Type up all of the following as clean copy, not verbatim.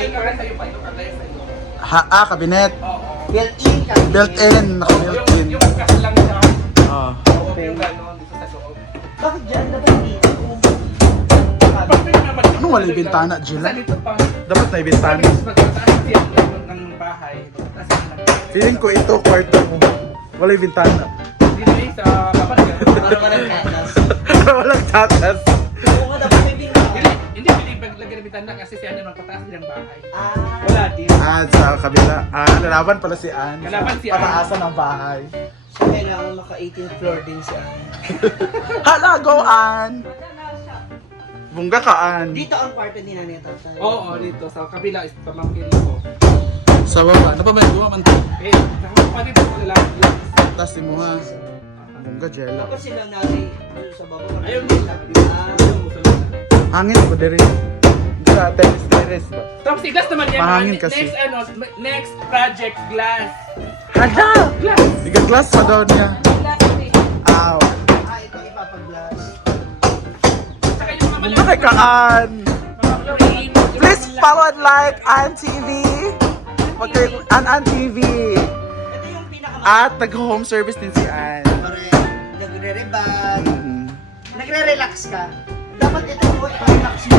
wallpaper. Sa'yo pa, yung kagaya sa'yo. Cabinet. Oo. Built-in cabinet. Built-in. Naka-built-in. Yung kahalang siya. Ah. Yung gano'n dito sa loob. Bakit dyan? Dapat dito. Anong wala yung bintana, Gila? Sa dito pa. Dapat na yung bintana. Magtataas siya ng bahay. Magtataas siya ng Feeling ko ito, kwarto mo. Wala yung bintana. dito eh, sa kapag Para walang katas. Walang tatas. Oo nga, dapat may bintana. Hindi pili paglagyan ng bitanda kasi siya na magpataas ng bahay. Ah. Wala din. Sa kabila. Lalaban pala si Ann. Lalaban si Ann. Pataasan ng bahay. So, kailangan maka-18th floor din siya. Hala, go Ann! Bungga ka Ann. Dito ang kwarto ni Nanay Tatay. Oo, dito sa kabila is pamangkin ko. Sa baba. Napamay, gumaman to. Eh, nakapagpatid ko lang. Tas si Muha. Bungga, Jella. Tapos sila nanay sa baba. Ayaw nila. Ah. Ayaw mo sa luna. Hangin ko diri. Sa terrace ba? Tapos si Glass naman yan. Mahangin kasi. Next project, Glass. Hala! Glass. Iga-glass pa daw niya. Ow. Ito ipapag-glass. Saka yung mga Bungga kay ka Ann. mga chlorine. Please follow and like Ann TV. Ann TV. Ito yung pinaka- At nag-home service din si Ann. Correct. Nagre-rebag. Mhm. Nagre-relax ka. Dapat ito mo, i-relax mo.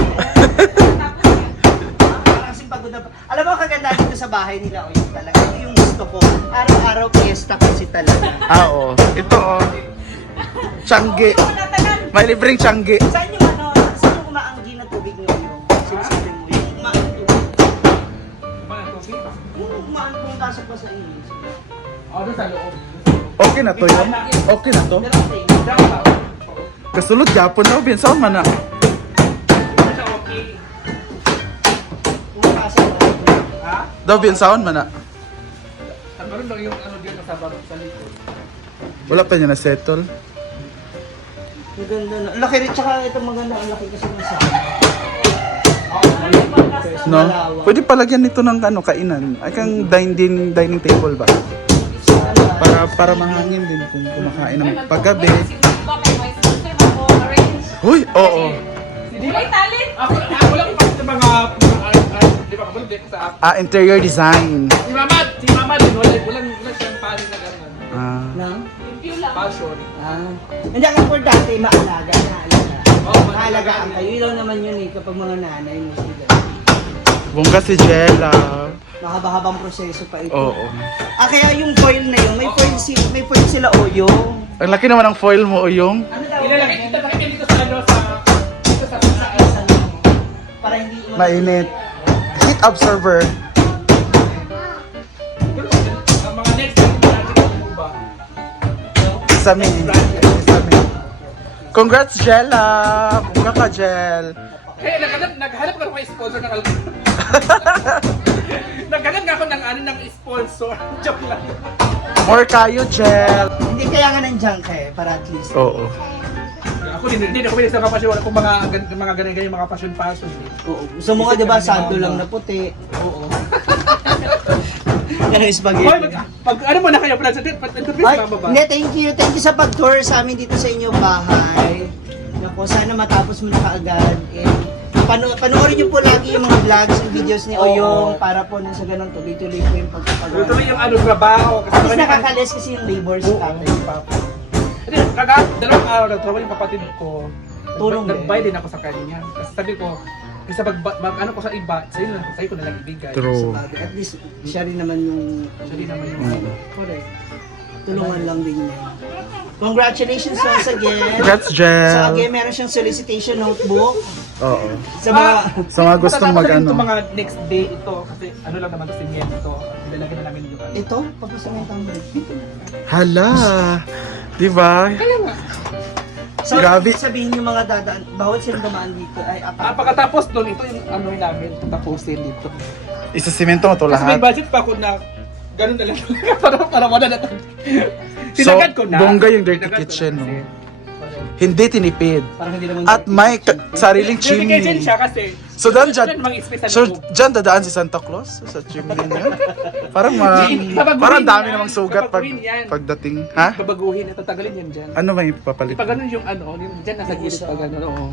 Parang kasing pagod na pa. Alam mo, ang kaganda dito sa bahay nila, o yun talaga. Ito yung gusto ko. Araw-araw fiesta kasi talaga. Oo. Ito oh. Tiangge. May libreng tiangge. Saan yung saan yung umaanggi na tubig ngayon? Sinasabi mo, yung umaanggi tubig. Mga tubig. Yung umaanggi kung pasok pa sa inyo. O, doon sa loob. Okay na to yun? Okay na to? Pero okay. Dapat. Kasulod yapon na ubin. Saan man na? Hindi siya okay. Kung pasok pa. Ha? Daw bin sound man na. Meron lang yung ano dito sa barok sa likod. Wala pa niya na settle. Ang ganda na. Ang laki rin, tsaka ito maganda. Ang laki kasi ng sa No? Pwede palagyan nito ng ano, kainan. Ay kang dining table ba? Para mahangin din kung kumakain ng paggabi. Huy, oo. Ako lang ipasok sa mga di ba kapag dito sa Interior design. Si Mama din, walang siyang pali na gano'n. Nang? Passion. Hindi ang importante, maalaga. Oo, Maalagaan kayo. Ilaw naman yun eh, kapag mga nanay mo sila. Bungga si Jella. Mahaba-habang proseso pa ito. Oo. Kaya yung foil na yun, may foil sila oyong. Ang laki naman ng foil mo, Oyong. Ano daw? Ilalagay kita dito sa ano dito sa taas. Para hindi Mainit. Heat absorber. Ang mga next natin mo ba? Isami. Congrats, Jella! Bungga ka, Jel. Hey, naghanap ka ng sponsor ng alcohol. Naghanap nga ako ng sponsor. Joke lang. More kayo, Jel. Hindi kaya nga nandiyan ka eh, para at least. Oo. Ako hindi ako pwede sa kapasyon. Wala akong mga ganyan mga passion. Oo. Gusto mo nga diba, sando lang na puti. Oo. Yan ang spaghetti. Hoy, ano mo na kayo? Interview Ay, sa baba. hindi, thank you. Thank you sa pag-tour sa amin dito sa inyong bahay. Naku, sana matapos mo na kaagad. Panoorin niyo po lagi yung mga vlogs and videos ni Oyong para po nang sa ganun tuloy-tuloy po yung pagpapagawa. Tuloy yung ano, trabaho. At least nakakalis kasi yung labors tatay. Hindi, dalawang araw nagtrabaho yung kapatid ko. Tulong din. Nag-buy din ako sa kanya. Kasi sabi ko, kasi ano ko sa iba, sa'yo ko nalang ibigay. True. At least siya rin naman yung... Siya din naman yung Correct. Tulungan lang din niya. Congratulations once again. Congrats, So Jel. again, meron siyang solicitation notebook. Oo. Sa mga... Sa mga gustong matatapos na rin mag-ano. itong mga next day ito, kasi ano lang naman ito, simyento. Nilalagyan na namin yung ano. Ito, papasamay kang break. Hala. Diba? Kaya nga. So, Grabe. sabihin yung mga dadaan, bawal silang dumaan dito. Ay, Pagkatapos doon, ito yung ano namin, tapusin dito. Isasimento mo to Kasi may lahat. budget pa ako na ganun na lang para wala na ito. So, Sinagad ko na. bongga yung dirty Sinagad ko kitchen, na no? kasi. hindi tinipid. Parang hindi naman At may sariling Dirty kitchen chimney. siya kasi. So dyan, Mga special so cook. dyan dadaan si Santa Claus sa chimney niya. Parang parang dami namang sugat pagdating. Ha? Babaguhin at tatagalin yan dyan. Ano ba yung papalit? Pag ganun yung ano, yung dyan nasa gilid pag ano, oo.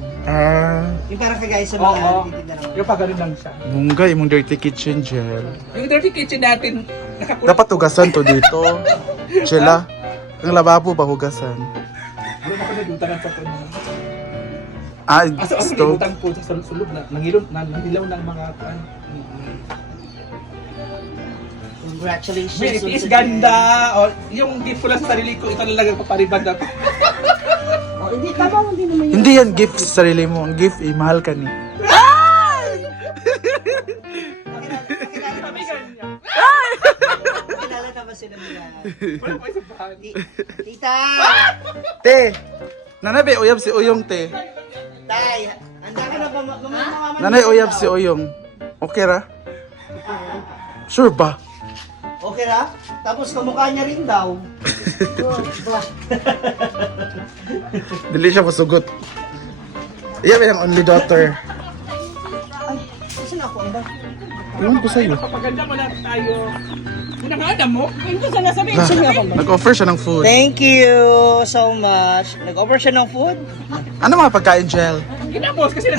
Yung parang kagaya sa Oo. mga titinda naman. Yung pag ganun lang siya. Bunggay, mong dirty kitchen gel. Yung dirty kitchen natin, nakakulong. Dapat hugasan to dito. Chela. Ang lababo ba hugasan? Ano na ako nagutaran sa kanya. Aso ang stove. nilibutang po sa sulog na nangilaw ng mga ano. Congratulations. May once itiis again. ganda. O, yung gift ko lang sa sarili ko, ito talagang papariban na. Oh, hindi tama, hindi naman yun. Hindi yan gift sa sarili mo. Ang gift, mahal ka ni. Kilala na ba sila nila? Wala ko isang bahan. Tita! Te! Nanabe, uyab si Uyong, te. Tay! Handa ka na ba? Mamamaman. Nanay, uyab si Uyong. Okay ra? Sure ba? Okay ra? Tapos kamukha niya rin daw. Dili siya masugot. Iya, may ang only daughter. Ay, saan ako? Ang ba? Iwan ko sa'yo. Papaganda mo lang tayo. Pinangada mo? Ito sa nasabi. Nag-offer siya ng food. Thank you so much. Nag-offer siya ng food? Ano mga pagkain, Gel? Ginamos kasi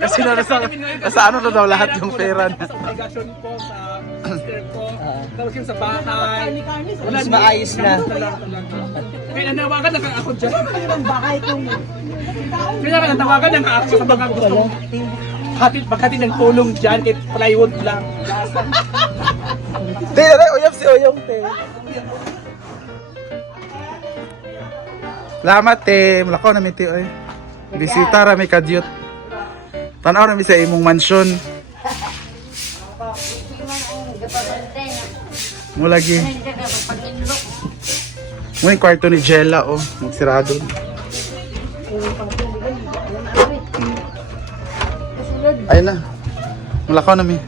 Kasi nasa ano na daw lahat yung pera na. Sa obligasyon ko, sa sister ko, tapos yung sa bahay. Wala Mas maayos na. Kaya nanawagan na ako dyan. Kaya nanawagan na ako sa mga gusto. Maghatid ng tulong dyan, kahit plywood lang. Te, nanay, uyab si Uyong, te. Salamat, te. Mulakaw namin, te, oy. Bisita rami kadyot. Tanaw namin sa imong mansyon. Mulagi. Muna yung kwarto ni Jella, oh. Magsirado. Ayun na. Mulakaw namin.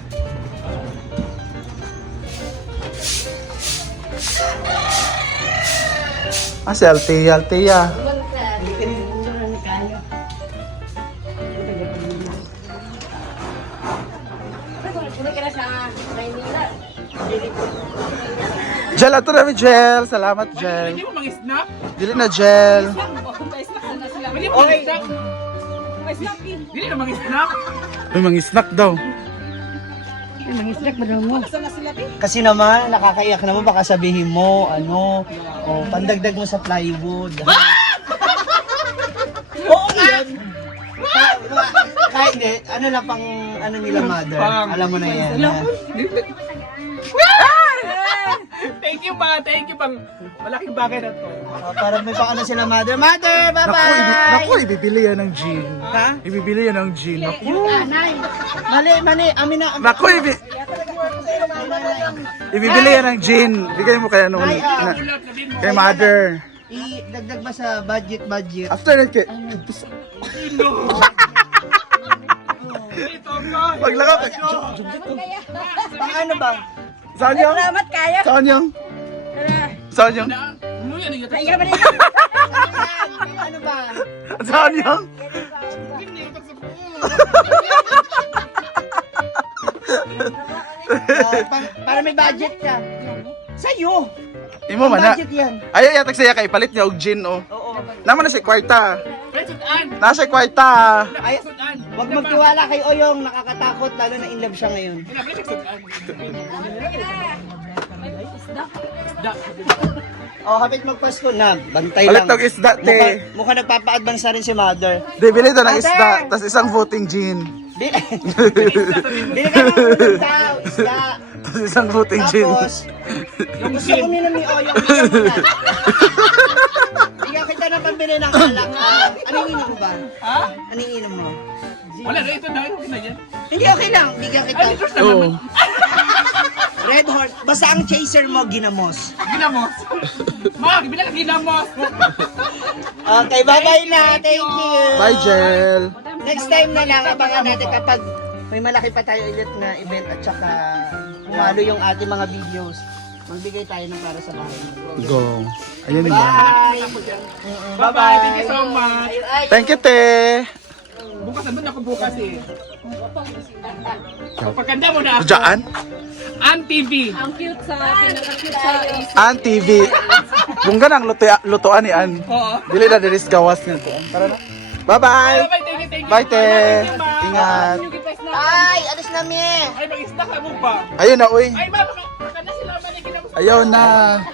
Si Althea, Althea. Jel, ato namin, Jel. Salamat, Jel. Hindi mo mang-snap? Dili na, Jel. Hindi mo mang-snap? Hindi na mang-snap? Uy, mga snack daw. Kasi naman, nakakaiyak naman. Baka sabihin mo, ano, oh, pandagdag mo sa plywood. Oo nga! Kahit hindi, ano lang pang, ano nila mother. Alam mo na yan. Thank you ba? Thank you pang malaking bagay na to. Para may pang ano sila mother. Mother, bye-bye! Naku, ibibili yan ng gin. Ha? Ibibili yan ng gin. Naku. Mali, amin na. Naku, ibibili yan ng gin. Bigay mo kaya noon. Kay mother. Idagdag ba sa budget? After that, paglakaw ka. Pang ano ba? Saan yung? Salamat kayo. Saan yung? Saan yung? Kaya ba rin? Ano ba? Saan yung? Para may budget ka. Sa'yo! Imo man na. Budget yan. Ay, yatag saya kay palit niya og gin, oh. Oo. Naman na si kwarta. Presudan! Nasa kwarta. Ay, wag magtiwala kay Oyong, nakakatakot, lalo na in love siya ngayon. Oh, kapit magpasko na, bantay Palit lang. og isda, te. Mukha nagpapa-advance na rin si mother. Di, bili daw ng Mother! isda, tas isang voting gin. Bili ka ng ulam daw, isda. Tas isang voting gin. Tapos, yung gusto ko minum ni Oyong, bigyan mo na. Bigyan kita na pambili ng alak. Anong inom mo ba? Ha? Anong inom mo? Wala na ito dahil okay na yan. Hindi, okay lang. Bigyan kita. Ay, first Oo. naman. Red Horse. Basta ang chaser mo, ginamos. Ginamos. Mag, bilang ginamos. Okay, bye-bye na. Thank you. Bye, Jel. Next time na lang, abangan natin kapag may malaki pa tayo ulit na event at saka umalo yung ating mga videos. magbigay tayo ng para sa bahay. Go. Ayun ba? Bye! Bye-bye. Thank you so much. Thank you, te. Bukas naman ako bukas eh. Pagkanda mo na ako. Diyan? An TV. Ang cute sa, pinaka-cute sa An TV. Bungga ng lutuan ni An. Oo. Dili na diris gawas niya. Tara na. Bye-bye. Thank you. Bye, te. Thank you, ma'am. Ingat. Ay, alis namin! Ay, mag-isda ka mo pa. Ayun na, uy. Ay, ma'am, makakanda sila manigin ako sa Ayaw na.